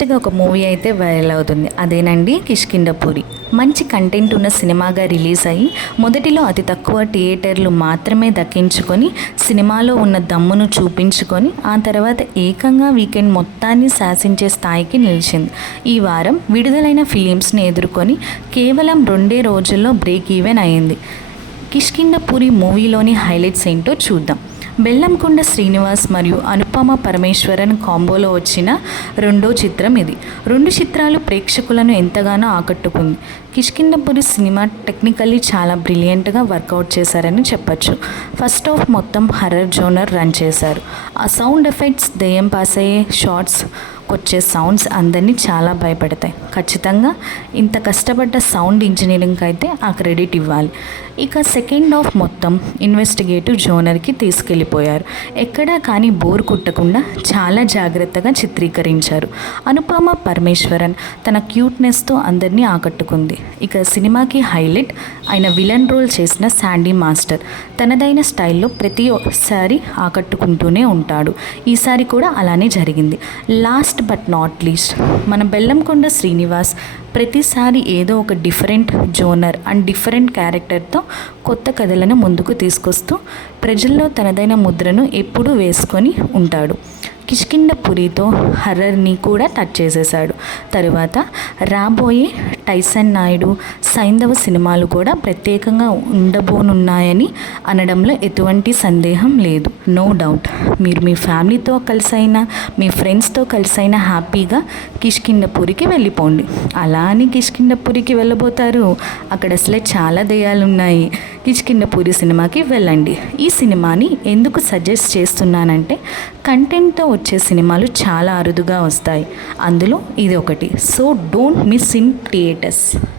లేటెస్ట్గా ఒక మూవీ అయితే వైరల్ అవుతుంది. అదేనండి కిష్కింధపురి. మంచి కంటెంట్ ఉన్న సినిమాగా రిలీజ్ అయ్యి మొదటిలో అతి తక్కువ థియేటర్లు మాత్రమే దక్కించుకొని సినిమాలో ఉన్న దమ్మును చూపించుకొని ఆ తర్వాత ఏకంగా వీకెండ్ మొత్తాన్ని శాసించే స్థాయికి నిలిచింది. ఈ వారం విడుదలైన ఫిలిమ్స్ని ఎదుర్కొని కేవలం 2 రోజుల్లో బ్రేక్ ఈవెన్ అయింది. కిష్కింధపురి మూవీలోని హైలైట్స్ ఏంటో చూద్దాం. బెల్లంకొండ శ్రీనివాస్ మరియు అనుపమ పరమేశ్వరన్ కాంబోలో వచ్చిన రెండో చిత్రం ఇది. 2 చిత్రాలు ప్రేక్షకులను ఎంతగానో ఆకట్టుకుంది. కిష్కింధపురి సినిమా టెక్నికల్లీ చాలా బ్రిలియంట్గా వర్కౌట్ చేశారని చెప్పచ్చు. ఫస్ట్ హాఫ్ మొత్తం హర్రర్ జోనర్ రన్ చేశారు. ఆ సౌండ్ ఎఫెక్ట్స్, దెయ్యం పాస్ అయ్యే షార్ట్స్, వచ్చే సౌండ్స్ అందరినీ చాలా భయపెడతాయి. ఖచ్చితంగా ఇంత కష్టపడ్డ సౌండ్ ఇంజనీరింగ్కి అయితే ఆ క్రెడిట్ ఇవ్వాలి. ఇక సెకండ్ హాఫ్ మొత్తం ఇన్వెస్టిగేటివ్ జోనర్కి తీసుకెళ్ళిపోయారు. ఎక్కడా కానీ బోర్ కుట్టకుండా చాలా జాగ్రత్తగా చిత్రీకరించారు. అనుపమ పరమేశ్వరన్ తన క్యూట్నెస్తో అందరినీ ఆకట్టుకుంది. ఇక సినిమాకి హైలైట్ ఆయన విలన్ రోల్ చేసిన శాండీ మాస్టర్ తనదైన స్టైల్లో ప్రతిసారి ఆకట్టుకుంటూనే ఉంటాడు. ఈసారి కూడా అలానే జరిగింది. లాస్ట్ బట్ నాట్ లీస్ట్ మన బెల్లంకొండ శ్రీనివాస్ ప్రతిసారి ఏదో ఒక డిఫరెంట్ జోనర్ అండ్ డిఫరెంట్ క్యారెక్టర్తో కొత్త కథలను ముందుకు తీసుకొస్తూ ప్రజల్లో తనదైన ముద్రను ఎప్పుడూ వేసుకొని ఉంటాడు. కిష్కింధపురితో హర్రర్ని కూడా టచ్ చేసేశాడు. తరువాత రాబోయే టైసన్ నాయుడు, సైంధవ సినిమాలు కూడా ప్రత్యేకంగా ఉండబోనున్నాయని అనడంలో ఎటువంటి సందేహం లేదు. నో డౌట్ మీరు మీ ఫ్యామిలీతో కలిసైనా మీ ఫ్రెండ్స్తో కలిసైనా హ్యాపీగా కిష్కింధపురికి వెళ్ళిపోండి. అలా అని కిష్కింధపురికి వెళ్ళబోతారు, అక్కడ అసలే చాలా దెయ్యాలు ఉన్నాయి. కిష్కింధపురి సినిమాకి వెళ్ళండి. ఈ సినిమాని ఎందుకు సజెస్ట్ చేస్తున్నానంటే కంటెంట్తో వచ్చే సినిమాలు చాలా అరుదుగా వస్తాయి. అందులో ఇది ఒకటి. So don't miss in theatres.